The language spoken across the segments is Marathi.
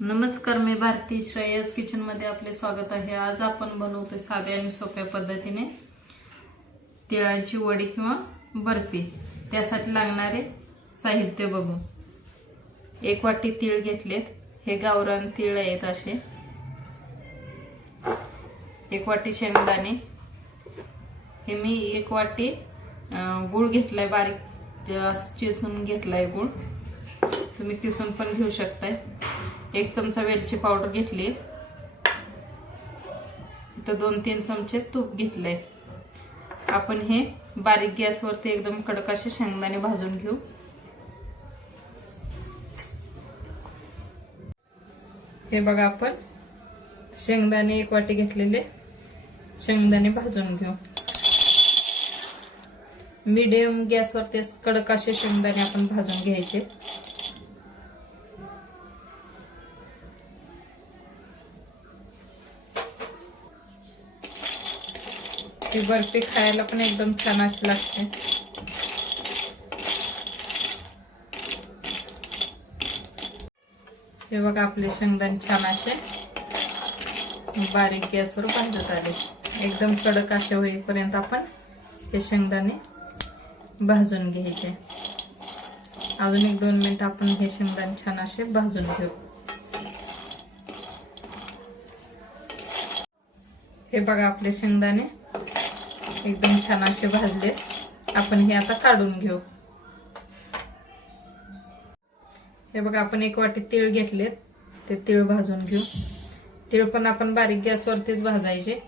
नमस्कार, मी भारती श्रेयस किचन मध्ये आपले स्वागत आहे। आज आपण बनवतोय साध्या आणि सोप्या पद्धतीने तिळाची वडी किंवा बर्फी। त्यासाठी लागणारे साहित्य बघू। 1 वाटी तीळ घेतलेत, हे गावरान तीळ आहेत असे। 1 वाटी शेंगदाणे, हे मी 1 वाटी गूळ घेतलाय, बारीक चिरून घेतलाय गूळ, तुम्ही किसून पण घेऊ शकताय। 1 चमचा वेलची पावडर घेतली, इथं 2-3 चमचे तूप घेतले। आपण हे बारीक गॅसवरती एकदम कडक असे शेंगदाणे भाजून घेऊ। हे बघा, आपण शेंगदाणे 1 वाटी घेतलेले शेंगदाणे भाजून घेऊ। मीडियम गॅसवरती कडक असे शेंगदाणे आपण भाजून घ्यायचे। ही बर्फी खायला पण एकदम छान अशी लागते। हे बघा, आपले शेंगदाणे छान असे बारीक गॅसवर भाजत आले। एकदम कडक असे होईपर्यंत आपण हे शेंगदाणे भाजून घ्यायचे। अजून 1-2 मिनिट आपण हे शेंगदाणे छान असे भाजून घेऊ। हे बघा, आपले शेंगदाणे एकदम छान असे भाजले। आपण हे आता काढून घेऊ। हे बघा, आपण 1 वाटी तीळ घेतलेत, ते तीळ भाजून घेऊ। तीळ पण आपण बारीक गॅसवरतीच भाजायचे।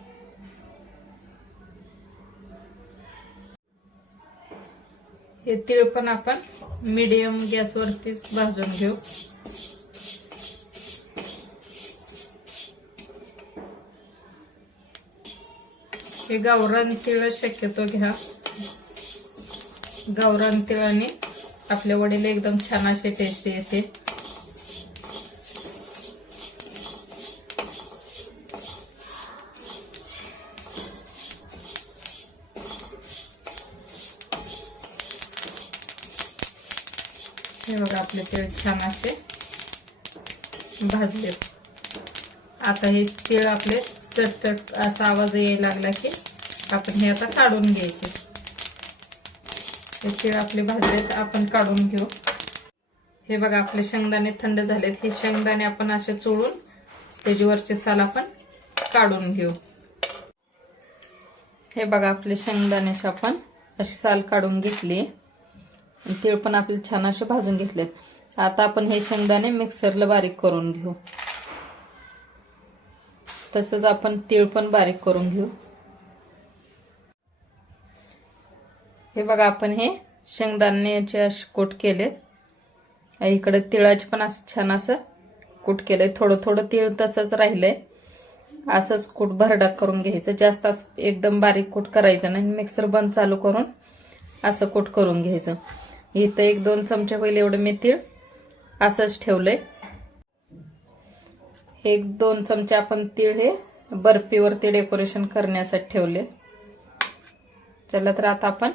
हे तीळ पण आपण मीडियम गॅसवरतीच भाजून घेऊ। हे गावरान तीळ शक्यतो घ्या। गावरान तिळाने आपल्या वडीला एकदम छान असे टेस्ट येते। हे बघा, आपले तीळ छान असे भाजले। आता हे तीळ आपले चटचट असा आवाज यायला लागला की आपण हे आता काढून घ्यायचे। हे तीळ आपले भाजलेत, आपण काढून घेऊ। हे बघा, आपले शेंगदाणे थंड झालेत। हे शेंगदाणे आपण असे चोळून त्याच्यावरचे साल आपण काढून घेऊ। हे बघा, आपले शेंगदाण्याचे आपण अशी साल काढून घेतली। तीळ पण आपले छान असे भाजून घेतलेत। आता आपण हे शेंगदाणे मिक्सरला बारीक करून घेऊ। तसंच आपण तीळ पण बारीक करून घेऊ। हे बघा, आपण हे शेंगदाण्याचे असे कूट केलेत। इकडे तिळाचे पण असं छान असं कूट केलंय। थोडं थोडं तीळ तसंच राहिलंय, असंच कूट भरडाक करून घ्यायचं। जास्त एकदम बारीक कूट करायचं नाही। मिक्सर बंद चालू करून असं कूट करून घ्यायचं। इथं 1-2 चमचे होईल एवढं मी तीळ असंच ठेवलंय। 1-2 चमचे आपण तीळ हे बर्फीवरती डेकोरेशन करण्यासाठी ठेवले। चला, तर आता आपण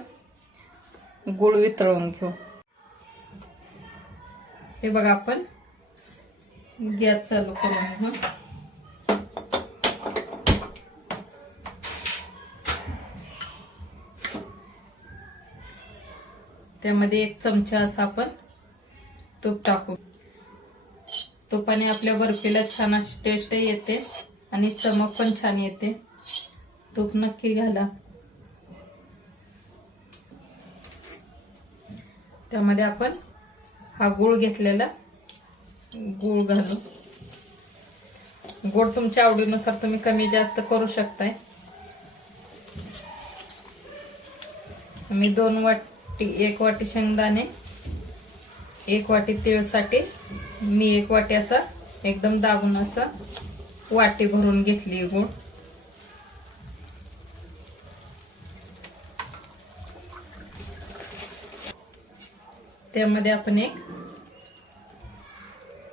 गूळ वितळून घेऊ। हे बघा, आपण गॅस चालू करून घेऊ। त्यामध्ये 1 चमचा असं आपण तूप टाकू। तुपाने आपल्या बर्फीला छान अशी टेस्ट येते आणि चमक पण छान येते। तूप नक्की घाला। त्यामध्ये आपण हा गूळ घेतलेला गूळ घालू। गोड तुमच्या आवडीनुसार तुम्ही कमी जास्त करू शकताय। मी 1 वाटी शेंगदाणे, 1 वाटी तीळसाठी मी 1 वाटी असा एकदम दाबून असा वाटी भरून घेतली गूळ। त्यामध्ये आपण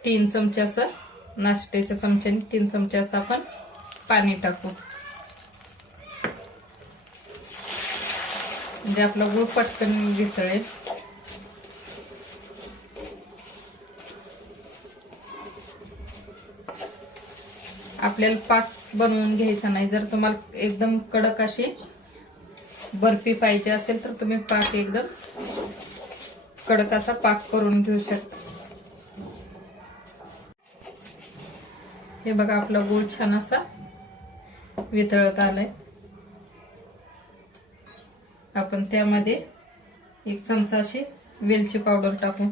3 चमचे असं नाश्त्याच्या चमच्याने 3 चमचे असं आपण पाणी टाकू, म्हणजे आपला गूळ पटकन वितळेल। आपल्याला पाक बनवून घ्यायचा नाही. जर तुम्हाला एकदम कडक अशी बर्फी पाहिजे असेल तर तुम्ही पाक एकदम कडक असा पाक करून घेऊ शकता. हे बघा आपला गूळ छान असा वितळत आलाय. आपण त्यामध्ये 1 चमचा अशी वेलची पावडर टाकू.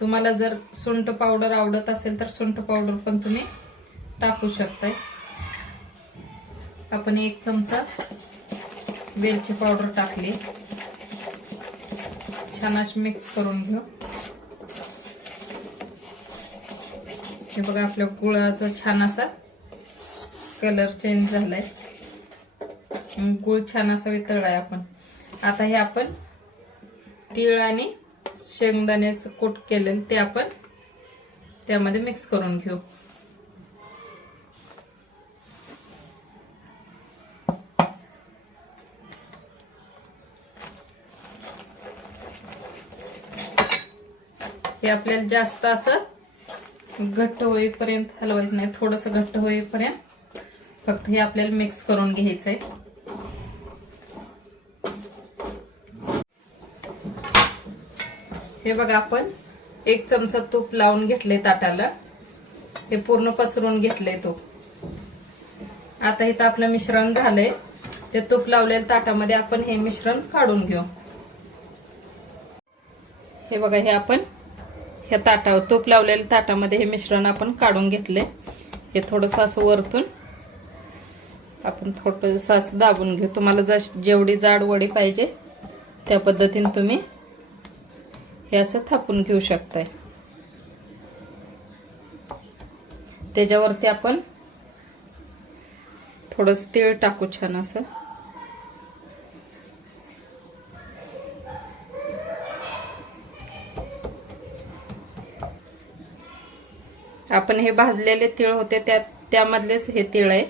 तुम्हाला जर सुंठ पावडर आवडत असेल तर सुंठ पावडर पण तुम्ही टाकू शकताय. आपण 1 चमचा वेलची पावडर टाकली. छान अशी मिक्स करून घेऊ. हे बघा आपल्या गुळाचा छान असा कलर चेंज झालाय. गुळ छान असा वितळलाय. आता हे आपण तीळ आणि शेंगदाण्याचं कूट केलेलं ते आपण त्यामध्ये मिक्स करून घेऊ. हे आपल्याला जास्त असं घट्ट होईपर्यंत हलवायचं नाही. थोडस घट्ट होईपर्यंत फक्त हे आपल्याला मिक्स करून घ्यायचंय. हे बघा आपण 1 चमचा तूप लावून घेतले ताटाला. हे पूर्ण पसरून घेतले तूप. आता इथं आपलं मिश्रण झालंय. ते तूप लावलेल्या ताटामध्ये आपण हे मिश्रण काढून घेऊ. हे बघा हे आपण ह्या ताटावर तूप लावलेल्या ताटामध्ये हे मिश्रण आपण काढून घेतले. हे थोडंसं असं वरतून आपण थोडंसं असं दाबून घेऊ. तुम्हाला जेवढी जाड वडी पाहिजे त्या पद्धतीने तुम्ही हे असं थापून घेऊ शकताय. त्याच्यावरती आपण थोडंसं तीळ टाकू छान असं. आपण हे भाजलेले तीळ होते त्यामधलेच हे तीळ आहेत.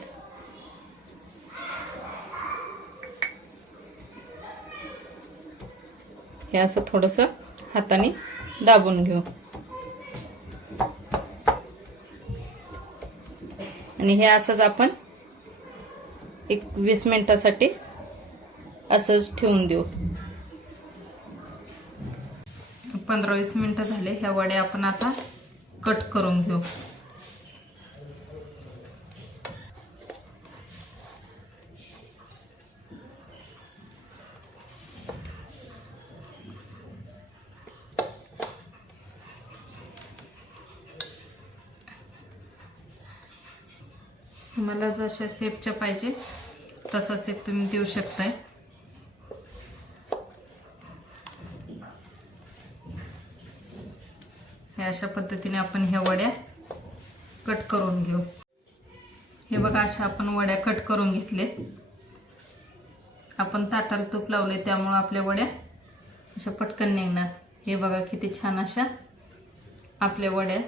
हे असं थोडंसं हाताने दाबून घेऊ. आणि हे असंच आपण 20 मिनिटासाठी असंच ठेवून देऊ. 15-20 मिनिटं झाले. ह्या वड्या आपण आता कट करून घेऊ. तुम्हाला जशा शेपच्या पाहिजे तसा शेप तुम्ही देऊ शकताय. हे अशा पद्धतीने आपण ह्या वड्या कट करून घेऊ. हे बघा अशा आपण वड्या कट करून घेतले. आपण ताटाला तूप लावले त्यामुळे आपल्या वड्या अशा पटकन निघणार. हे बघा किती छान अशा आपल्या वड्या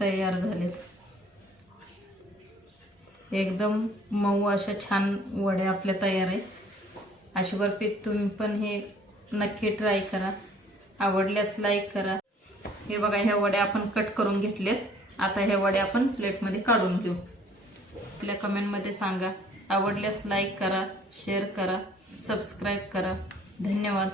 तयार झालेत. एकदम मऊ अशा छान वड्या आपल्या तयार आहेत. अशी बर्फी तुम्ही पण हे नक्की ट्राय करा. आवडल्यास लाईक करा. हे बघा ह्या वड्या आपण कट करून घेतलेत. आता ह्या वड्या आपण प्लेटमध्ये काढून घेऊ. आपल्या कमेंटमध्ये सांगा. आवडल्यास लाईक करा, शेअर करा, सबस्क्राईब करा. धन्यवाद.